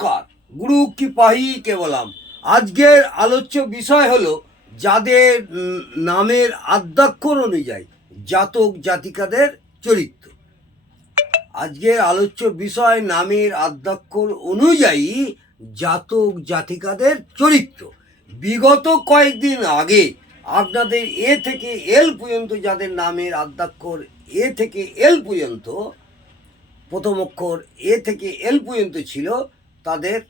নমস্কার, গুরু কি পাহি কে বলাম আজকের আলোচ্য বিষয় হলো যাদের নামের আদ্যাক্ষর অনুযায়ী জাতক জাতিকাদের চরিত্র। আজকের আলোচ্য বিষয় নামের আদ্যাক্ষর অনুযায়ী জাতক জাতিকাদের চরিত্র। বিগত কয়েকদিন আগে আপনাদের এ থেকে এল পর্যন্ত যাদের নামের আদ্যাক্ষর এ থেকে এল পর্যন্ত, প্রথম অক্ষর এ থেকে এল পর্যন্ত ছিল তাদের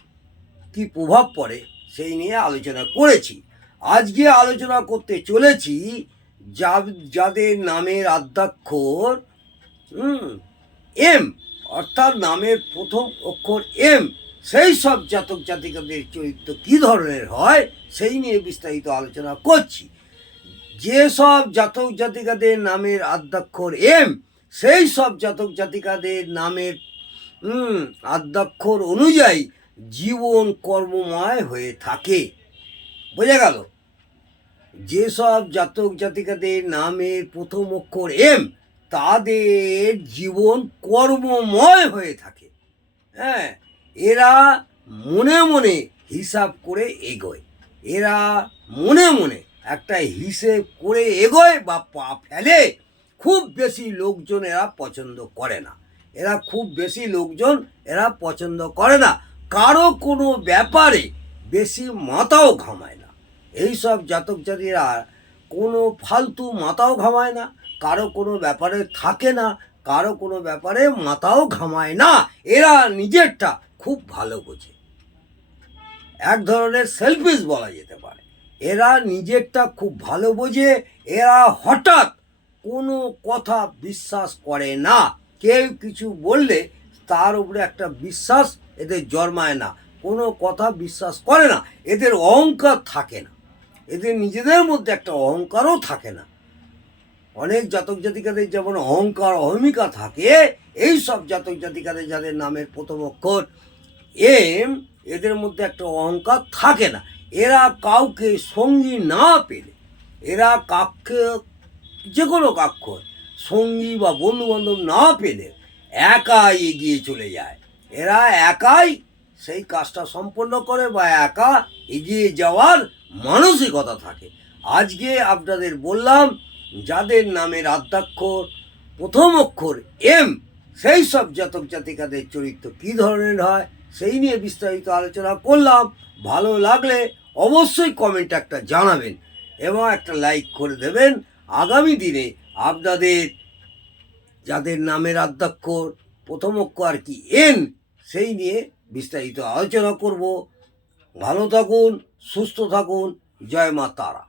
কি প্রভাব পড়ে সেই নিয়ে আলোচনা করেছি। আজকে আলোচনা করতে চলেছি যা- যাদের নামের আদ্যাক্ষর এম, অর্থাৎ নামের প্রথম অক্ষর এম, সেই সব জাতক জাতিকাদের চরিত্র কী ধরনের হয় সেই নিয়ে বিস্তারিত আলোচনা করছি। যেসব জাতক জাতিকাদের নামের আদ্যাক্ষর এম, সেই সব জাতক জাতিকাদের নামের আদ্যাক্ষর অনুযায়ী জীবন কর্মময় হয়ে থাকে। বোঝা গেল? যেসব জাতক জাতিকাদের নামের প্রথম অক্ষর এম, তাদের জীবন কর্মময় হয়ে থাকে। হ্যাঁ এরা মনে মনে হিসাব করে এগোয়। এরা মনে মনে একটা হিসেব করে এগোয় বা পা ফেলে। খুব বেশি লোকজন এরা পছন্দ করে না। এরা খুব বেশি লোকজন এরা পছন্দ করে না। কারও কোনো ব্যাপারে বেশি মাথাও ঘামায় না। এই সব জাতক জাতিরা কোনো ফালতু মাথাও ঘামায় না, কারও কোনো ব্যাপারে থাকে না, কারও কোনো ব্যাপারে মাথাও ঘামায় না। এরা নিজেরটা খুব ভালো বোঝে। এক ধরনের সেলফিশ বলা যেতে পারে। এরা নিজেরটা খুব ভালো বোঝে, এরা হঠাৎ কোনো কথা বিশ্বাস করে না। কেউ কিছু বললে তার উপরে একটা বিশ্বাস এদের জন্মায় না। কোনো কথা বিশ্বাস করে না। এদের অহংকার থাকে না। এদের নিজেদের মধ্যে একটা অহংকারও থাকে না। অনেক জাতক জাতিকাদের যেমন অহংকার, অহমিকা থাকে, এই সব জাতক জাতিকাদের যাদের নামের প্রথম অক্ষর এম এদের মধ্যে একটা অহংকার থাকে না। এরা কাউকে সঙ্গী না পেলে, এরা কাকে যে কোনো কাক্ষর সঙ্গী বা বন্ধু বান্ধব না পেলে একাই এগিয়ে চলে যায়। এরা একাই সেই কাজটা সম্পন্ন করে বা একা এগিয়ে যাওয়ার মানসিকতা থাকে। আজকে আপনাদের বললাম, যাদের নামের আদ্যাক্ষর প্রথম অক্ষর এম, সেই সব জাতক জাতিকাদের চরিত্র কী ধরনের হয়, সেই নিয়ে বিস্তারিত আলোচনা করলাম। ভালো লাগলে অবশ্যই কমেন্ট একটা জানাবেন এবং একটা লাইক করে দেবেন। আগামী দিনে আপনাদের যাদের নামের আদ্যাক্ষর প্রথম অক্ষ আর কি এন, সেই নিয়ে বিস্তারিত আলোচনা করব। ভালো থাকুন, সুস্থ থাকুন। জয় মা তারা।